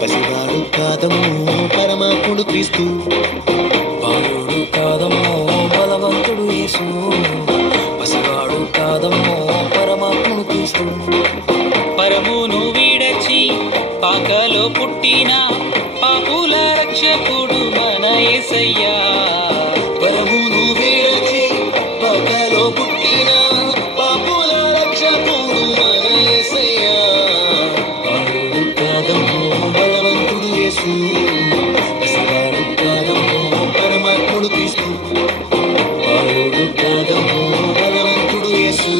పసివాడు కాదమ్మో పరమాత్ముడు క్రీస్తు. బాలుడు కాదమ్మో బలవంతుడు యేసు, పసివాడు కాదమ్మో పరమాత్ముడు క్రీస్తు. పరమును వీడచి పాకలో పుట్టిన పాపుల రక్షకుడు మన యేసయ్యా. పరమును వీడచి పాకలో పుట్టిన పాపుల రక్షకుడు మన యేసయ్యా. బాలుడు కాదమ్మో బలవంతుడు యేసు, పసివాడు కాదమ్మో పరమాత్ముడు క్రీస్తు. బాలుడు కాదమ్మో బలవంతుడు యేసు,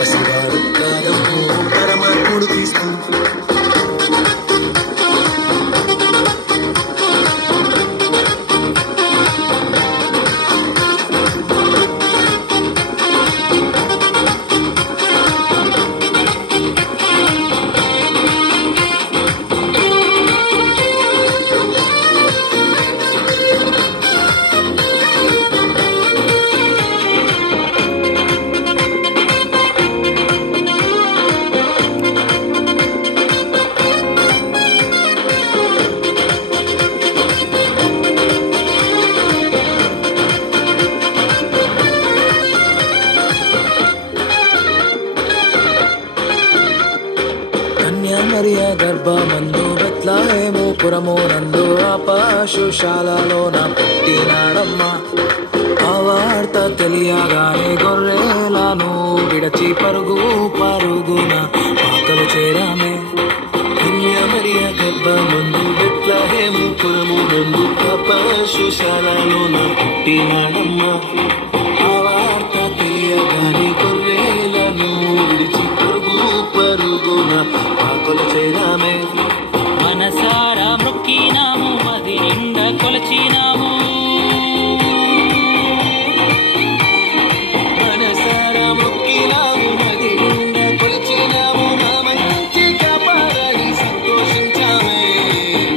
పసివాడు కాదమ్మో పరమాత్ముడు క్రీస్తు. మరియా గర్భమందు బెత్లెహేము పురమునందు ఆ పశుశాలలోన పుట్టినాడమ్మా. ఆ వార్త తెలియగానే గొర్రెలను విడచి పరుగు పరుగున పాకలు చేరామే. మరియా గర్భమందు బెత్లెహేము పురమునందు ఆ పశుశాలలోన పుట్టినాడమ్మా. ఆ వార్త తెలియగానే గొర్రెలను విడిచి పరుగు పరుగున పాకలు చేరామే. మనసారా మొక్కినాము, మది నిండా కొలచినాము. మనసారా మొక్కినాము, మది నిండా కొలిచినాము. నా మంచి కాపాడని సంతోషించామే.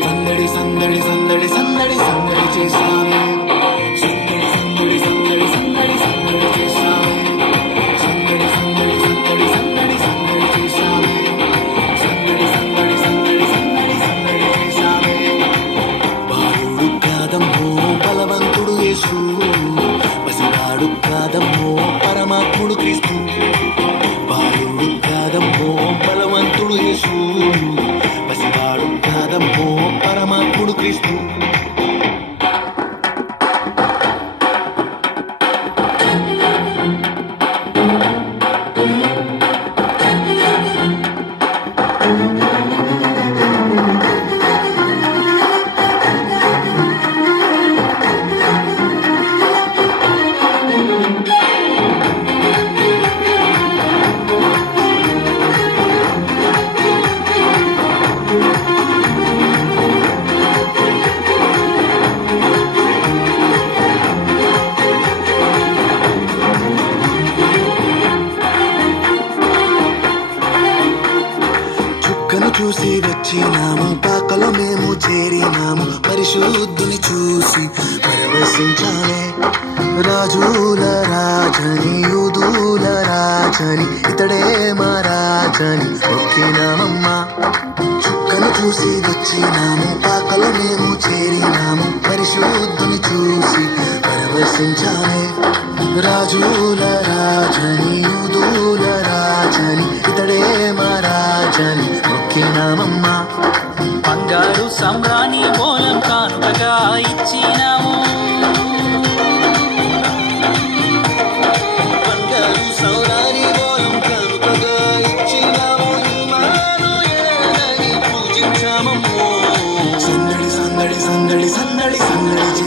సందడి సందడి సందడి సందడి సందడి చేశామే. సందడి సందడి సందడి సందడి సందడి చేశామే. సందడి సందడి సందడి సందడి సందడి చేశామే. సందడి సందడి సందడి సందడి సందడి చేశామే. బాలుడు కాదమ్మో బలవంతుడు యేసు, పసివాడు కాదమ్మో పరమాత్ముడు క్రీస్తు. బాలుడు కాదమ్మో బలవంతుడు యేసు, పసివాడు కాదమ్మో పరమాత్ముడు క్రీస్తు. చుక్కను చూసి వచ్చినాము, పాకలో మేము చేరినాము. పరిశుద్ధుని చూసి పరవశించామే. రాజుల రాజని యూదుల రాజని ఇతడే మా రాజని మొక్కినామమ్మా. చుక్కను చూసి వచ్చినాము, పాకలో మేము చేరినాము. పరిశుద్ధుని చూసి పరవశించామే. రాజుల రాజని యూదుల రాజని ఇతడే మా రాజని మొక్కినామమ్మా. బంగారు సామ్రాణి మూలం కానుకగా ఇచ్చినాము. బంగారు సౌరాని మూలం కానుకగా ఇచ్చినాము. ఇమ్మానుయేలని పూజించామమ్మో. సందడి సందడి సందడి సందడి సందడి సందడి